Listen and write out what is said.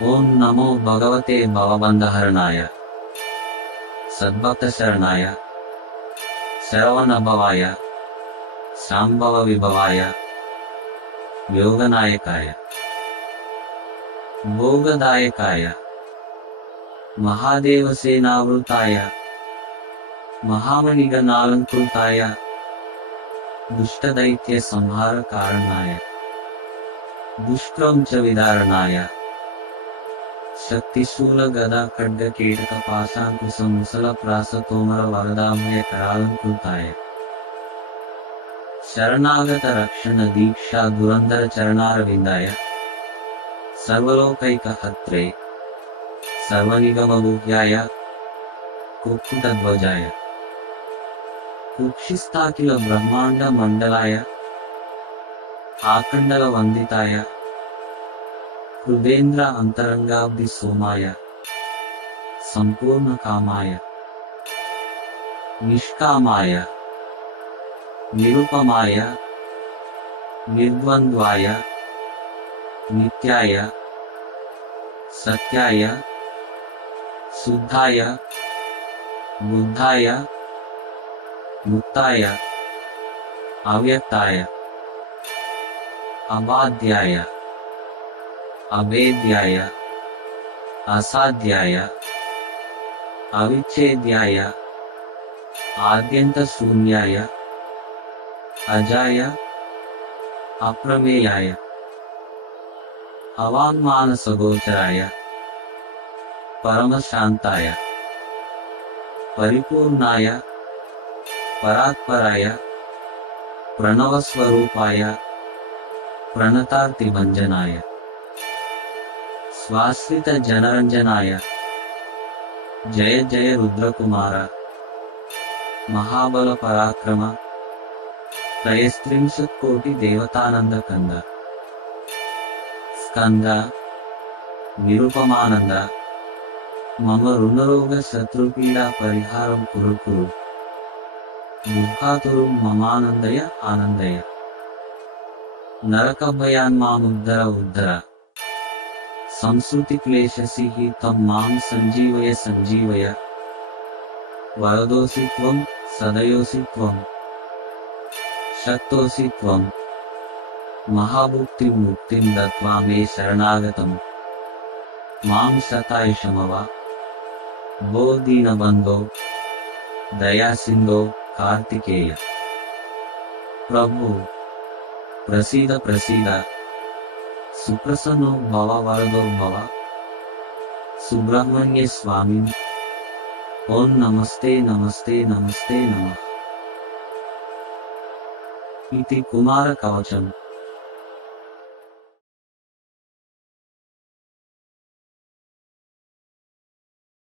ओम नमो भगवते भवबंधहरणाय सद्भक्तशरणाय शरवणभवाय शांभव विभवाय योगनायकाय भोगदायकाय महादेवसेनावृताय महामणिगणालंकृताय दुष्टदैत्य संहार कारणाय दुष्क्रम च विदारणाय शक्तिशूल गदा खड्ग कीटक पाशांकुश मुसल प्रास तोमर वरदामय करालंकृताय शरणागत रक्षण दीक्षा दुरंधर चरणारविंदाय सर्वलोकैकहत्रे सर्वनिगमगुह्याय कुक्कुटध्वजाय कुक्षिस्थाखिल ब्रह्मांड मंडलाय आकंडल वंदिताय हृदेन्द्र अंतरंगाब्धि सोमाय संपूर्ण कामाय निष्कामाय निरुपमाय निर्द्वंद्वाय नित्याय सत्याय शुद्धाय बुद्धाय मुक्ताय अव्यक्ताय अबाध्याय अभेद्याय असाध्याय अविच्छेद्याय आद्यंत शून्याय अजाय अप्रमेयाय अवाङ्मानसगोचराय परमशान्ताय परिपूर्णाय परात्पराय प्रणवस्वरूपाय प्रणतार्तिभञ्जनाय स्वाश्रित जनरंजनाय जय जय रुद्रकुमार महाबल पराक्रम त्रयस्त्रिंशत् कोटि देवतानंद कंद स्कंद निरुपमानंद मम ऋणरोग शत्रुपीडा परिहारं कुरु कुरु दुःखातुरु ममानंदय आनंदय नरकभयान्मामुद्धर उद्धर संस्कृति क्लेशसि हि तं मां संजीवय संजीवय वरदोऽसि त्वं सदयोऽसि त्वं शक्तोऽसि त्वं महाभुक्तिं मुक्तिं दत्त्वा मे शरणागतं मां शतायुषमव भो दीनबन्धो दयासिन्धो कार्तिकेय प्रभु प्रसीद प्रसीद सुप्रसन्नो भव वरदो भव सुब्रह्मण्य स्वामी ओम नमस्ते नमस्ते नमस्ते नमः इति कुमार कवचम्।